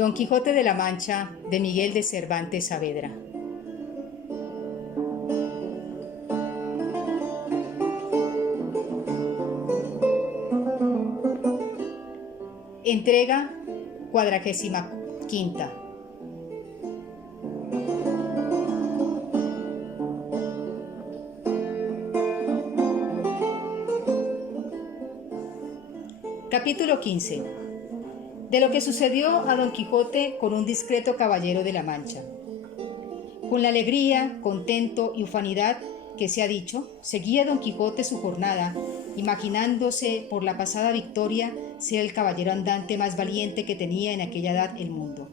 Don Quijote de la Mancha, de Miguel de Cervantes Saavedra. Entrega 45. Capítulo 15. De lo que sucedió a Don Quijote con un discreto caballero de la Mancha. Con la alegría, contento y ufanidad que se ha dicho, seguía Don Quijote su jornada, imaginándose por la pasada victoria ser el caballero andante más valiente que tenía en aquella edad el mundo.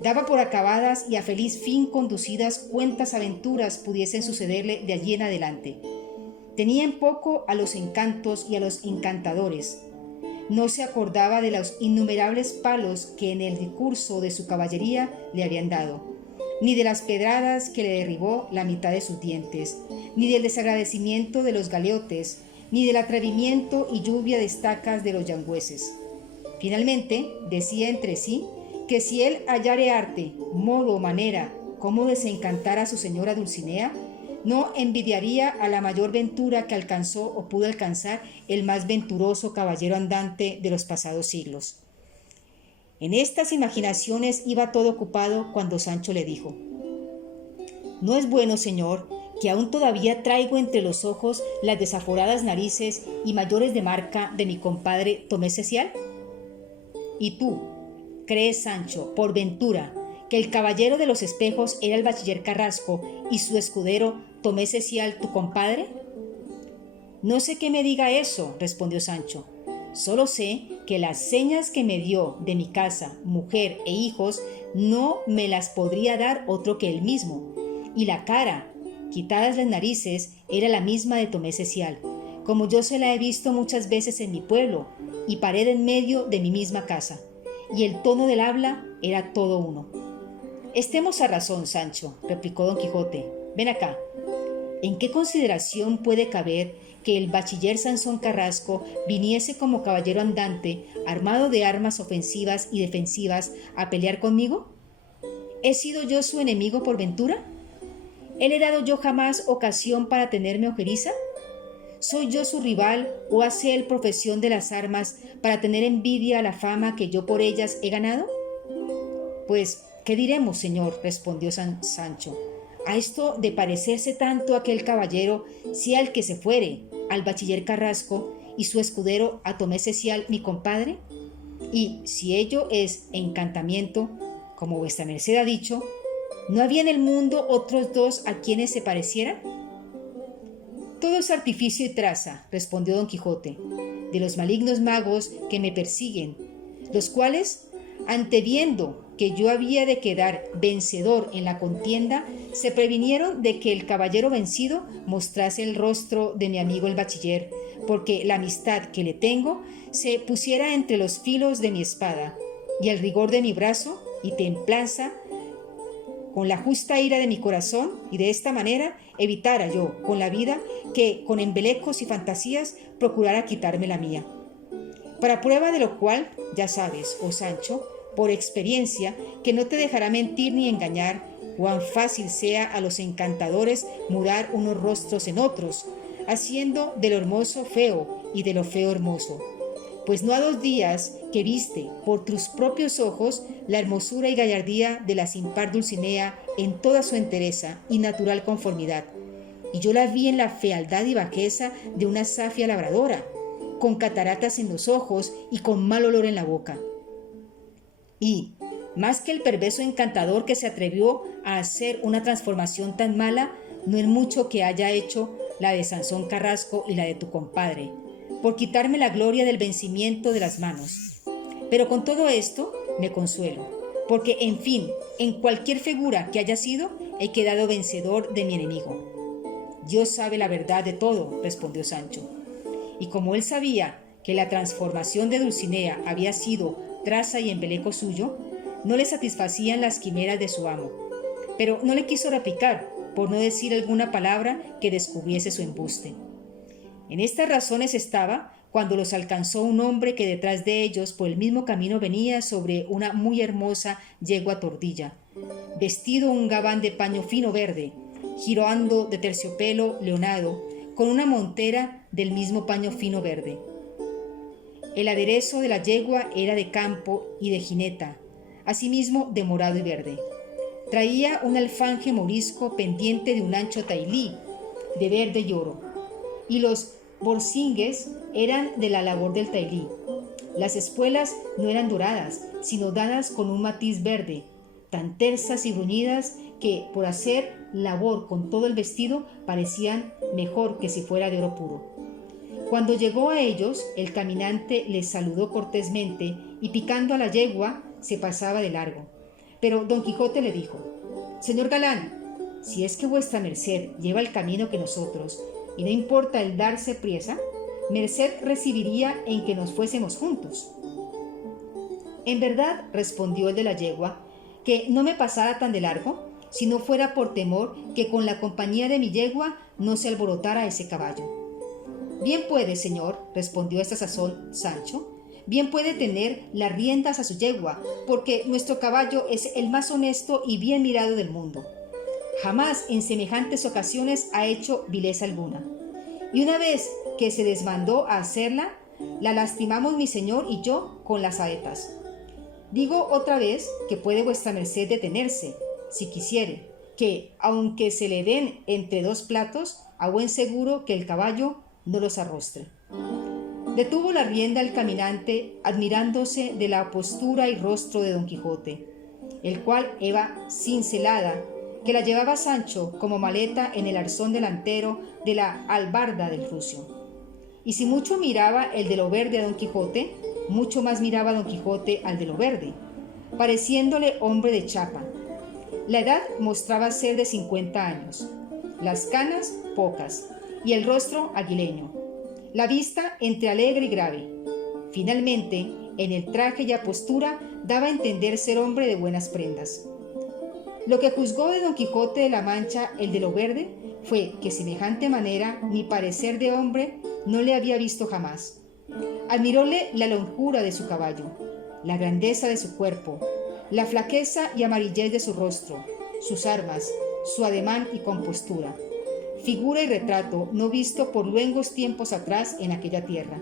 Daba por acabadas y a feliz fin conducidas cuantas aventuras pudiesen sucederle de allí en adelante. Tenía en poco a los encantos y a los encantadores. No se acordaba de los innumerables palos que en el discurso de su caballería le habían dado, ni de las pedradas que le derribó la mitad de sus dientes, ni del desagradecimiento de los galeotes, ni del atrevimiento y lluvia de estacas de los yangüeses. Finalmente, decía entre sí que si él hallare arte, modo o manera cómo desencantar a su señora Dulcinea, no envidiaría a la mayor ventura que alcanzó o pudo alcanzar el más venturoso caballero andante de los pasados siglos. En estas imaginaciones iba todo ocupado cuando Sancho le dijo: «¿No es bueno, señor, que aún todavía traigo entre los ojos las desaforadas narices y mayores de marca de mi compadre Tomás Cecial? ¿Y tú, crees, Sancho, por ventura, que el caballero de los espejos era el bachiller Carrasco y su escudero Tomás Cecial tu compadre?» «No sé qué me diga eso», respondió Sancho. «Solo sé que las señas que me dio de mi casa, mujer e hijos no me las podría dar otro que él mismo, y la cara, quitadas las narices, era la misma de Tomás Cecial, como yo se la he visto muchas veces en mi pueblo, y pared en medio de mi misma casa, y el tono del habla era todo uno». «Estemos a razón, Sancho», replicó Don Quijote. «Ven acá. ¿En qué consideración puede caber que el bachiller Sansón Carrasco viniese como caballero andante, armado de armas ofensivas y defensivas, a pelear conmigo? ¿He sido yo su enemigo por ventura? ¿He le dado yo jamás ocasión para tenerme ojeriza? ¿Soy yo su rival o hace él profesión de las armas para tener envidia a la fama que yo por ellas he ganado?» «Pues, ¿qué diremos, señor?», respondió Sancho. «A esto de parecerse tanto aquel caballero, sea el que se fuere, al bachiller Carrasco, y su escudero a Tomás Cecial, mi compadre. Y si ello es encantamiento, como vuestra merced ha dicho, ¿no había en el mundo otros dos a quienes se parecieran?» «Todo es artificio y traza», respondió Don Quijote, «de los malignos magos que me persiguen, los cuales, anteviendo que yo había de quedar vencedor en la contienda, se previnieron de que el caballero vencido mostrase el rostro de mi amigo el bachiller, porque la amistad que le tengo se pusiera entre los filos de mi espada, y el rigor de mi brazo, y templanza con la justa ira de mi corazón, y de esta manera evitara yo con la vida que con embelecos y fantasías procurara quitarme la mía. Para prueba de lo cual, ya sabes, oh Sancho, por experiencia, que no te dejará mentir ni engañar, cuán fácil sea a los encantadores mudar unos rostros en otros, haciendo de lo hermoso feo y de lo feo hermoso. Pues no ha 2 días que viste por tus propios ojos la hermosura y gallardía de la sin par Dulcinea en toda su entereza y natural conformidad, y yo la vi en la fealdad y bajeza de una zafia labradora, con cataratas en los ojos y con mal olor en la boca. Y, más que el perverso encantador que se atrevió a hacer una transformación tan mala, no es mucho que haya hecho la de Sansón Carrasco y la de tu compadre, por quitarme la gloria del vencimiento de las manos. Pero con todo esto me consuelo, porque, en fin, en cualquier figura que haya sido, he quedado vencedor de mi enemigo». «Dios sabe la verdad de todo», respondió Sancho. Y como él sabía que la transformación de Dulcinea había sido traza y embeleco suyo, no le satisfacían las quimeras de su amo, pero no le quiso replicar, por no decir alguna palabra que descubriese su embuste. En estas razones estaba cuando los alcanzó un hombre que detrás de ellos por el mismo camino venía sobre una muy hermosa yegua tordilla, vestido un gabán de paño fino verde, girando de terciopelo leonado, con una montera del mismo paño fino verde. El aderezo de la yegua era de campo y de jineta, asimismo de morado y verde. Traía un alfanje morisco pendiente de un ancho tailí, de verde y oro, y los borsingues eran de la labor del tailí. Las espuelas no eran doradas, sino dadas con un matiz verde, tan tersas y bruñidas que, por hacer labor con todo el vestido, parecían mejor que si fuera de oro puro. Cuando llegó a ellos, el caminante les saludó cortésmente y picando a la yegua se pasaba de largo. Pero don Quijote le dijo: «Señor galán, si es que vuestra merced lleva el camino que nosotros, y no importa el darse priesa, merced recibiría en que nos fuésemos juntos». «En verdad», respondió el de la yegua, «que no me pasara tan de largo, si no fuera por temor que con la compañía de mi yegua no se alborotara ese caballo». «Bien puede, señor», respondió a esta sazón Sancho, «bien puede tener las riendas a su yegua, porque nuestro caballo es el más honesto y bien mirado del mundo. Jamás en semejantes ocasiones ha hecho vileza alguna. Y una vez que se desmandó a hacerla, la lastimamos mi señor y yo con las saetas. Digo otra vez que puede vuestra merced detenerse, si quisiere, que, aunque se le den entre dos platos, a buen seguro que el caballo no los arrostre». Detuvo la rienda el caminante, admirándose de la postura y rostro de don Quijote, el cual iba cincelada, que la llevaba Sancho como maleta en el arzón delantero de la albarda del rucio. Y si mucho miraba el de lo verde a don Quijote, mucho más miraba don Quijote al de lo verde, pareciéndole hombre de chapa. La edad mostraba ser de 50 años, las canas pocas, y el rostro aguileño, la vista entre alegre y grave. Finalmente, en el traje y apostura daba a entender ser hombre de buenas prendas. Lo que juzgó de don Quijote de la Mancha el de lo verde fue que semejante manera ni parecer de hombre no le había visto jamás. Admiróle la longura de su caballo, la grandeza de su cuerpo, la flaqueza y amarillez de su rostro, sus armas, su ademán y compostura, figura y retrato no visto por luengos tiempos atrás en aquella tierra.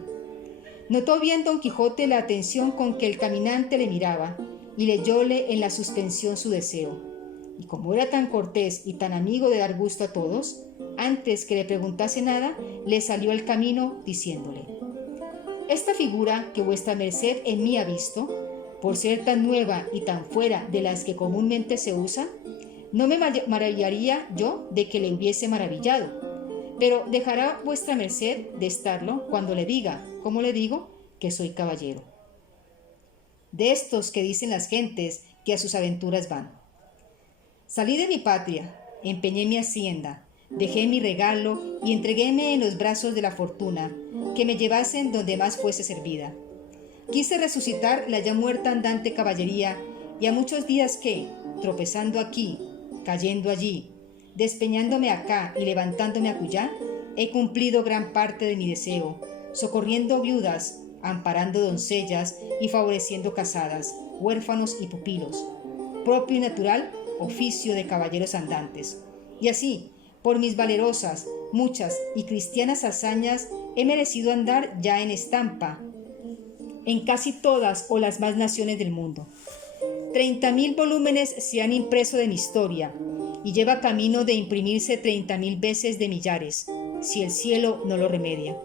Notó bien don Quijote la atención con que el caminante le miraba y leyóle en la suspensión su deseo. Y como era tan cortés y tan amigo de dar gusto a todos, antes que le preguntase nada, le salió al camino diciéndole: «Esta figura que vuestra merced en mí ha visto, por ser tan nueva y tan fuera de las que comúnmente se usa, no me maravillaría yo de que le hubiese maravillado, pero dejará vuestra merced de estarlo cuando le diga, como le digo, que soy caballero. De estos que dicen las gentes que a sus aventuras van. Salí de mi patria, empeñé mi hacienda, dejé mi regalo y entreguéme en los brazos de la fortuna, que me llevasen donde más fuese servida. Quise resucitar la ya muerta andante caballería, y a muchos días que, tropezando aquí, cayendo allí, despeñándome acá y levantándome acullá, he cumplido gran parte de mi deseo, socorriendo viudas, amparando doncellas y favoreciendo casadas, huérfanos y pupilos, propio y natural oficio de caballeros andantes. Y así, por mis valerosas, muchas y cristianas hazañas, he merecido andar ya en estampa en casi todas o las más naciones del mundo. 30.000 volúmenes se han impreso de mi historia, y lleva camino de imprimirse 30.000 veces de millares, si el cielo no lo remedia.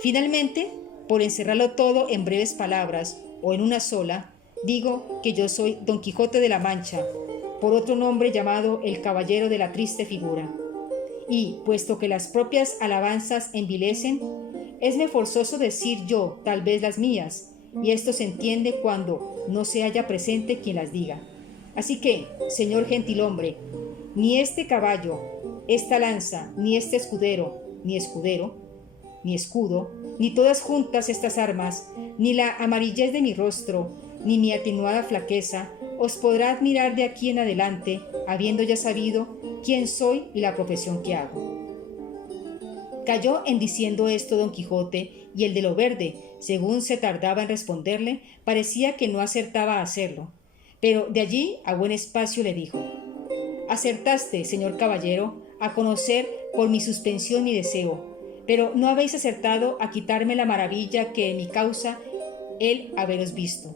Finalmente, por encerrarlo todo en breves palabras, o en una sola, digo que yo soy Don Quijote de la Mancha, por otro nombre llamado el Caballero de la Triste Figura. Y, puesto que las propias alabanzas envilecen, esme forzoso decir yo, tal vez las mías, y esto se entiende cuando no se halla presente quien las diga. Así que, señor gentilhombre, ni este caballo, esta lanza, ni este escudero, ni escudo, ni todas juntas estas armas, ni la amarillez de mi rostro, ni mi atenuada flaqueza, os podrá admirar de aquí en adelante, habiendo ya sabido quién soy y la profesión que hago». Cayó en diciendo esto don Quijote, y el de lo verde, según se tardaba en responderle, parecía que no acertaba a hacerlo. Pero de allí a buen espacio le dijo: «Acertaste, señor caballero, a conocer por mi suspensión mi deseo, pero no habéis acertado a quitarme la maravilla que en mi causa el haberos visto.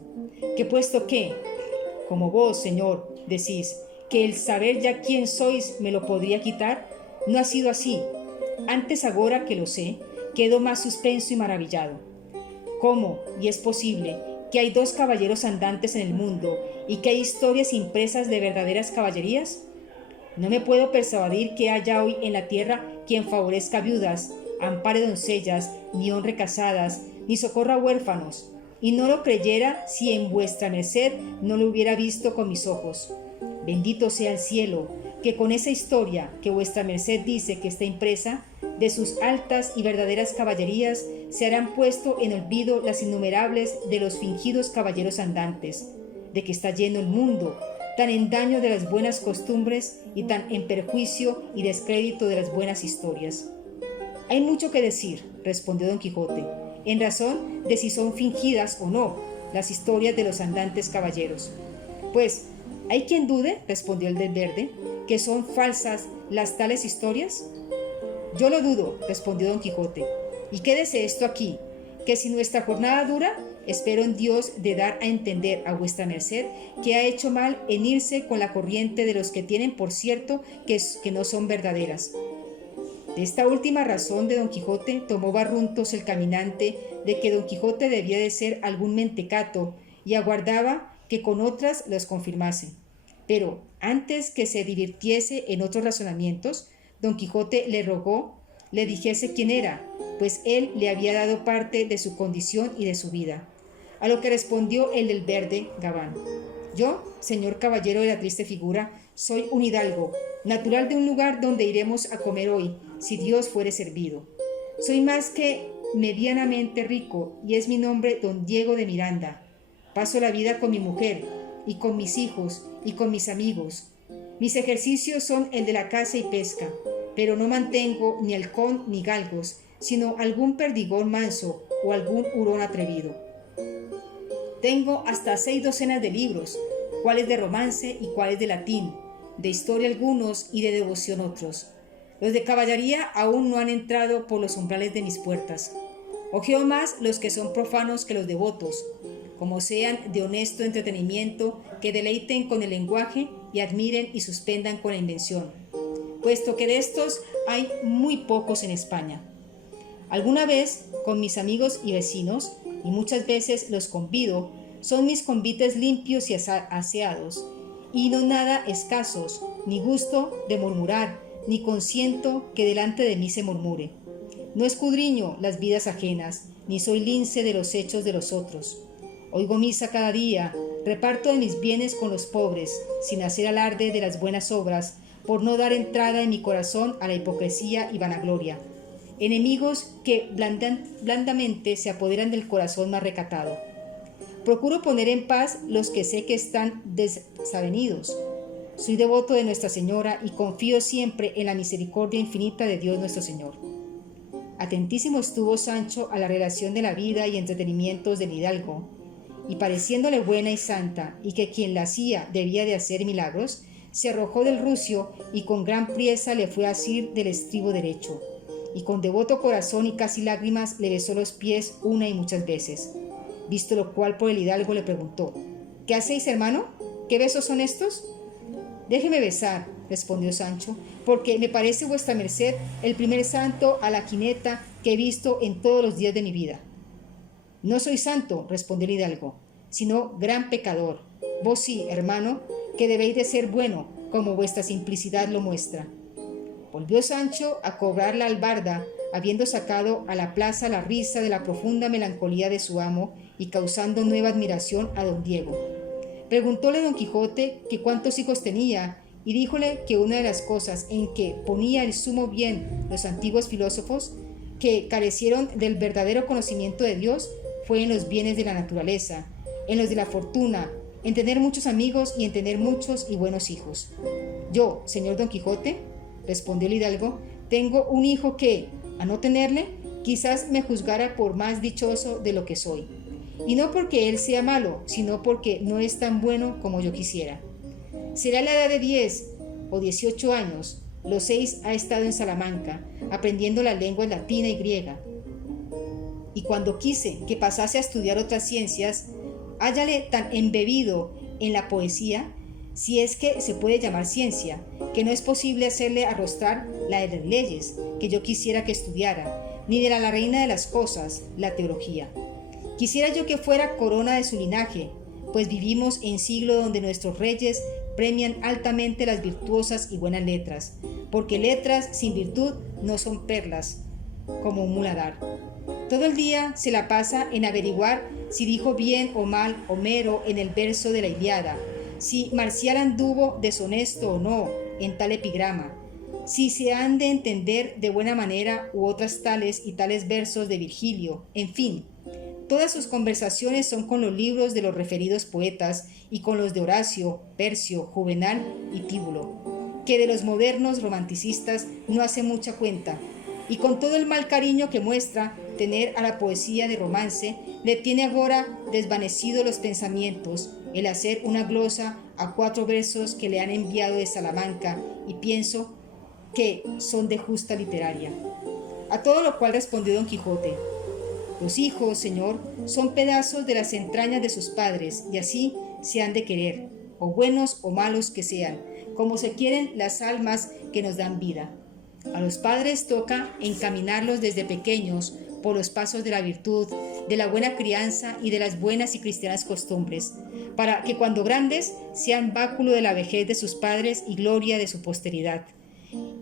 Que puesto que, como vos, señor, decís que el saber ya quién sois me lo podría quitar, no ha sido así. Antes agora que lo sé, quedo más suspenso y maravillado. ¿Cómo, y es posible, que hay dos caballeros andantes en el mundo y que hay historias impresas de verdaderas caballerías? No me puedo persuadir que haya hoy en la tierra quien favorezca viudas, ampare doncellas, ni honre casadas, ni socorra huérfanos, y no lo creyera si en vuestra merced no lo hubiera visto con mis ojos. Bendito sea el cielo, que con esa historia que vuestra merced dice que está impresa, de sus altas y verdaderas caballerías se harán puesto en olvido las innumerables de los fingidos caballeros andantes, de que está lleno el mundo, tan en daño de las buenas costumbres y tan en perjuicio y descrédito de las buenas historias». «Hay mucho que decir», respondió Don Quijote, «en razón de si son fingidas o no las historias de los andantes caballeros». «Pues, ¿hay quien dude?», respondió el del verde, «que son falsas las tales historias». «Yo lo dudo», respondió Don Quijote, «y quédese esto aquí, que si nuestra jornada dura, espero en Dios de dar a entender a vuestra merced que ha hecho mal en irse con la corriente de los que tienen por cierto que no son verdaderas». De esta última razón de Don Quijote tomó barruntos el caminante de que Don Quijote debía de ser algún mentecato y aguardaba que con otras los confirmase. Pero antes que se divirtiese en otros razonamientos, Don Quijote le rogó le dijese quién era, pues él le había dado parte de su condición y de su vida. A lo que respondió el del verde gabán: «Yo, señor caballero de la triste figura, soy un hidalgo, natural de un lugar donde iremos a comer hoy, si Dios fuere servido. Soy más que medianamente rico, y es mi nombre don Diego de Miranda. Paso la vida con mi mujer, y con mis hijos, y con mis amigos. Mis ejercicios son el de la caza y pesca, pero no mantengo ni halcón ni galgos, sino algún perdigón manso o algún hurón atrevido. Tengo hasta 6 docenas de libros, cuáles de romance y cuáles de latín, de historia algunos y de devoción otros. Los de caballería aún no han entrado por los umbrales de mis puertas. Ojeo más los que son profanos que los devotos, como sean de honesto entretenimiento, que deleiten con el lenguaje y admiren y suspendan con la invención, puesto que de estos hay muy pocos en España. Alguna vez, con mis amigos y vecinos, y muchas veces los convido, son mis convites limpios y aseados, y no nada escasos, ni gusto de murmurar, ni consiento que delante de mí se murmure. No escudriño las vidas ajenas, ni soy lince de los hechos de los otros. Oigo misa cada día, reparto de mis bienes con los pobres, sin hacer alarde de las buenas obras, por no dar entrada en mi corazón a la hipocresía y vanagloria. Enemigos que blandamente se apoderan del corazón más recatado. Procuro poner en paz los que sé que están desavenidos. Soy devoto de Nuestra Señora y confío siempre en la misericordia infinita de Dios nuestro Señor». Atentísimo estuvo Sancho a la relación de la vida y entretenimientos del hidalgo, y pareciéndole buena y santa, y que quien la hacía debía de hacer milagros, se arrojó del rucio y con gran priesa le fue a asir del estribo derecho, y con devoto corazón y casi lágrimas le besó los pies una y muchas veces. Visto lo cual por el hidalgo le preguntó: «¿Qué hacéis, hermano? ¿Qué besos son estos?». «Déjeme besar», respondió Sancho, «porque me parece vuestra merced el primer santo a la jineta que he visto en todos los días de mi vida». «No soy santo», respondió el hidalgo, «sino gran pecador. Vos sí, hermano, que debéis de ser bueno, como vuestra simplicidad lo muestra». Volvió Sancho a cobrar la albarda, habiendo sacado a la plaza la risa de la profunda melancolía de su amo y causando nueva admiración a don Diego. Preguntóle Don Quijote que cuántos hijos tenía, y díjole que una de las cosas en que ponía el sumo bien los antiguos filósofos, que carecieron del verdadero conocimiento de Dios, fue en los bienes de la naturaleza, en los de la fortuna, en tener muchos amigos y en tener muchos y buenos hijos. «Yo, señor Don Quijote», respondió el hidalgo, «tengo un hijo que, a no tenerle, quizás me juzgara por más dichoso de lo que soy. Y no porque él sea malo, sino porque no es tan bueno como yo quisiera. Será la edad de 10 o 18 años. Los 6 ha estado en Salamanca, aprendiendo la lengua latina y griega. Y cuando quise que pasase a estudiar otras ciencias, hállale tan embebido en la poesía, si es que se puede llamar ciencia, que no es posible hacerle arrostrar la de las leyes que yo quisiera que estudiara, ni de la reina de las cosas, la teología. Quisiera yo que fuera corona de su linaje, pues vivimos en siglo donde nuestros reyes premian altamente las virtuosas y buenas letras, porque letras sin virtud no son perlas, como un muladar. Todo el día se la pasa en averiguar si dijo bien o mal Homero en el verso de la Ilíada, si Marcial anduvo deshonesto o no en tal epigrama, si se han de entender de buena manera u otras tales y tales versos de Virgilio, en fin. Todas sus conversaciones son con los libros de los referidos poetas y con los de Horacio, Percio, Juvenal y Tíbulo, que de los modernos romanticistas no hace mucha cuenta, y con todo el mal cariño que muestra tener a la poesía de romance, le tiene ahora desvanecido los pensamientos el hacer una glosa a 4 versos que le han enviado de Salamanca y pienso que son de justa literaria. A todo lo cual respondió Don Quijote: los hijos, señor, son pedazos de las entrañas de sus padres y así se han de querer, o buenos o malos que sean, como se quieren las almas que nos dan vida. A los padres toca encaminarlos desde pequeños por los pasos de la virtud, de la buena crianza y de las buenas y cristianas costumbres, para que cuando grandes sean báculo de la vejez de sus padres y gloria de su posteridad.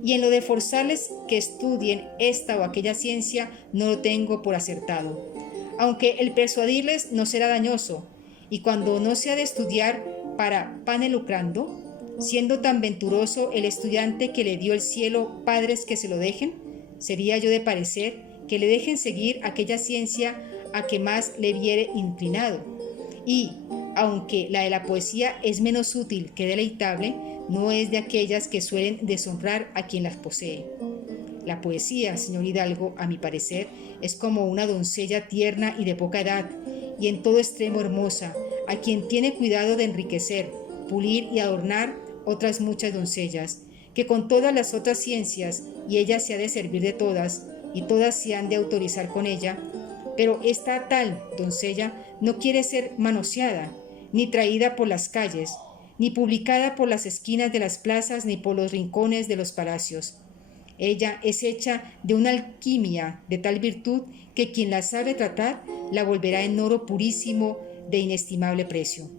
Y en lo de forzarles que estudien esta o aquella ciencia no lo tengo por acertado, aunque el persuadirles no será dañoso, y cuando no se ha de estudiar para pane lucrando, siendo tan venturoso el estudiante que le dio el cielo padres que se lo dejen, sería yo de parecer que le dejen seguir aquella ciencia a que más le viere inclinado. Y, aunque la de la poesía es menos útil que deleitable, no es de aquellas que suelen deshonrar a quien las posee. La poesía, señor Hidalgo, a mi parecer, es como una doncella tierna y de poca edad, y en todo extremo hermosa, a quien tiene cuidado de enriquecer, pulir y adornar otras muchas doncellas, que con todas las otras ciencias, y ella se ha de servir de todas, y todas se han de autorizar con ella, pero esta tal doncella no quiere ser manoseada, ni traída por las calles, ni publicada por las esquinas de las plazas, ni por los rincones de los palacios. Ella es hecha de una alquimia de tal virtud que quien la sabe tratar la volverá en oro purísimo de inestimable precio.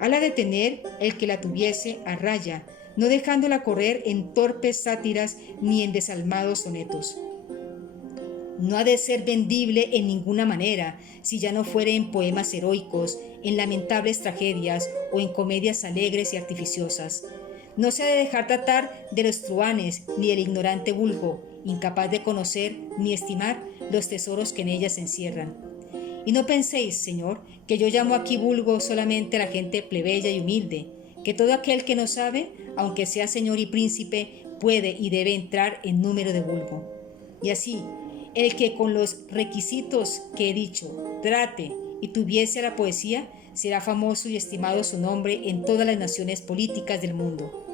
Hala de tener el que la tuviese a raya, no dejándola correr en torpes sátiras ni en desalmados sonetos. No ha de ser vendible en ninguna manera, si ya no fuere en poemas heroicos, en lamentables tragedias o en comedias alegres y artificiosas. No se ha de dejar tratar de los truhanes ni del ignorante vulgo, incapaz de conocer ni estimar los tesoros que en ellas se encierran. Y no penséis, señor, que yo llamo aquí vulgo solamente a la gente plebeya y humilde, que todo aquel que no sabe, aunque sea señor y príncipe, puede y debe entrar en número de vulgo. Y así, el que con los requisitos que he dicho trate y tuviese a la poesía, será famoso y estimado su nombre en todas las naciones políticas del mundo.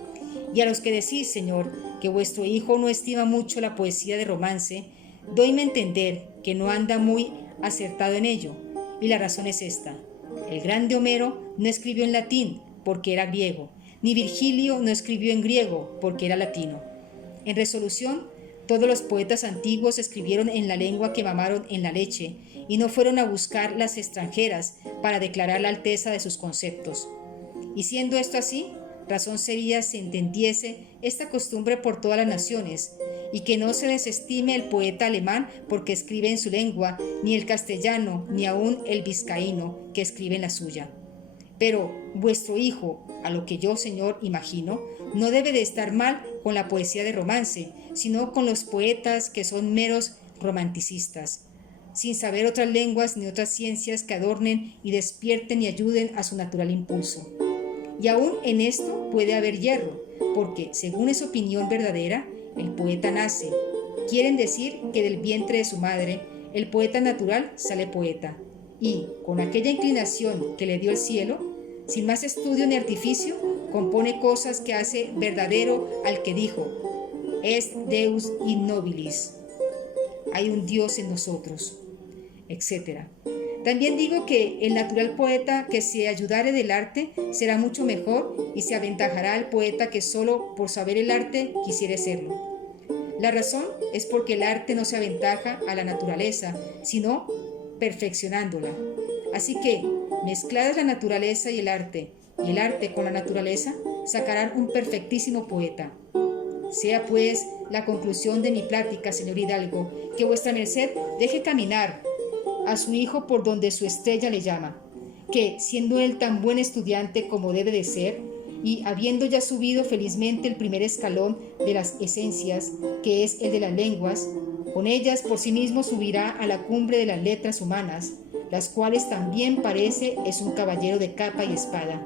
Y a los que decís, señor, que vuestro hijo no estima mucho la poesía de romance, doyme a entender que no anda muy acertado en ello, y la razón es esta: el grande Homero no escribió en latín porque era griego, ni Virgilio no escribió en griego porque era latino. En resolución, todos los poetas antiguos escribieron en la lengua que mamaron en la leche y no fueron a buscar las extranjeras para declarar la alteza de sus conceptos. Y siendo esto así, razón sería se entendiese esta costumbre por todas las naciones, y que no se desestime el poeta alemán porque escribe en su lengua, ni el castellano, ni aun el vizcaíno que escribe en la suya. Pero vuestro hijo, a lo que yo, señor, imagino, no debe de estar mal con la poesía de romance, sino con los poetas que son meros romanticistas, sin saber otras lenguas ni otras ciencias que adornen y despierten y ayuden a su natural impulso. Y aún en esto puede haber hierro, porque, según es opinión verdadera, el poeta nace, quieren decir que del vientre de su madre, el poeta natural sale poeta, y, con aquella inclinación que le dio el cielo, sin más estudio ni artificio, compone cosas que hace verdadero al que dijo, est Deus in nobilis, hay un Dios en nosotros, etc. También digo que el natural poeta que se ayudare del arte será mucho mejor y se aventajará al poeta que solo por saber el arte quisiere serlo. La razón es porque el arte no se aventaja a la naturaleza, sino perfeccionándola. Así que, mezcladas la naturaleza y el arte con la naturaleza, sacarán un perfectísimo poeta. Sea pues la conclusión de mi plática, señor Hidalgo, que vuestra merced deje caminar a su hijo por donde su estrella le llama, que, siendo él tan buen estudiante como debe de ser, y habiendo ya subido felizmente el primer escalón de las esencias, que es el de las lenguas, con ellas por sí mismo subirá a la cumbre de las letras humanas, las cuales también parece es un caballero de capa y espada,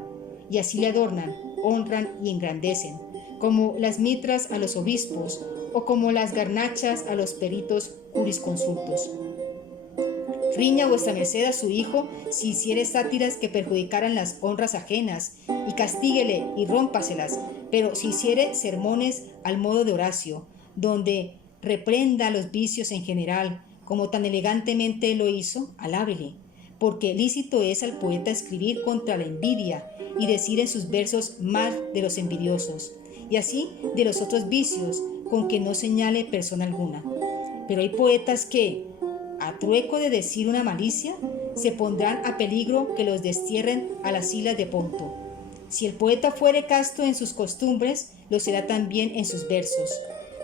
y así le adornan, honran y engrandecen, como las mitras a los obispos, o como las garnachas a los peritos jurisconsultos. Riña vuestra merced a su hijo si hiciere sátiras que perjudicaran las honras ajenas, y castíguele y rómpaselas, pero si hiciere sermones al modo de Horacio, donde reprenda los vicios en general, como tan elegantemente lo hizo, alábele, porque lícito es al poeta escribir contra la envidia y decir en sus versos mal de los envidiosos, y así de los otros vicios, con que no señale persona alguna. Pero hay poetas que, a trueco de decir una malicia, se pondrán a peligro que los destierren a las islas de Ponto. Si el poeta fuere casto en sus costumbres, lo será también en sus versos.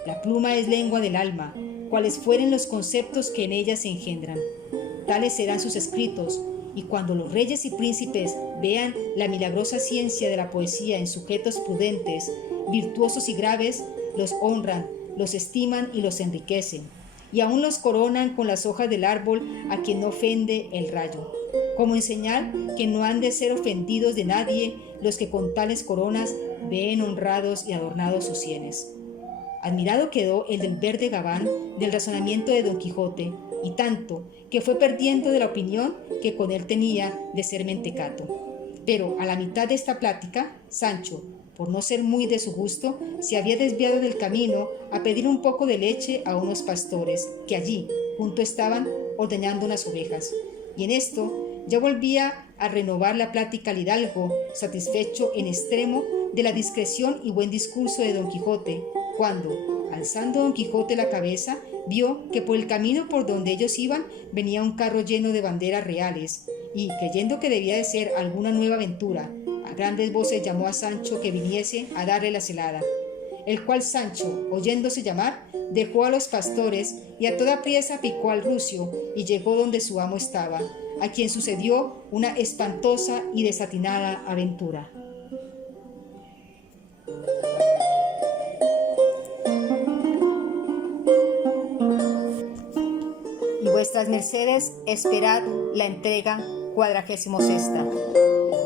La pluma es lengua del alma, cuales fueren los conceptos que en ella se engendran. Tales serán sus escritos, y cuando los reyes y príncipes vean la milagrosa ciencia de la poesía en sujetos prudentes, virtuosos y graves, los honran, los estiman y los enriquecen, y aún los coronan con las hojas del árbol a quien no ofende el rayo, como en señal que no han de ser ofendidos de nadie los que con tales coronas ven honrados y adornados sus sienes. Admirado quedó el del verde gabán del razonamiento de Don Quijote, y tanto que fue perdiendo de la opinión que con él tenía de ser mentecato. Pero a la mitad de esta plática, Sancho, por no ser muy de su gusto, se había desviado del camino a pedir un poco de leche a unos pastores que allí, junto estaban, ordeñando unas ovejas. Y en esto ya volvía a renovar la plática al hidalgo, satisfecho en extremo de la discreción y buen discurso de Don Quijote, cuando, alzando Don Quijote la cabeza, vio que por el camino por donde ellos iban venía un carro lleno de banderas reales, y, creyendo que debía de ser alguna nueva aventura, a grandes voces llamó a Sancho que viniese a darle la celada, el cual Sancho, oyéndose llamar, dejó a los pastores y a toda priesa picó al rucio y llegó donde su amo estaba, a quien sucedió una espantosa y desatinada aventura. Y vuestras mercedes esperad la entrega 46ª.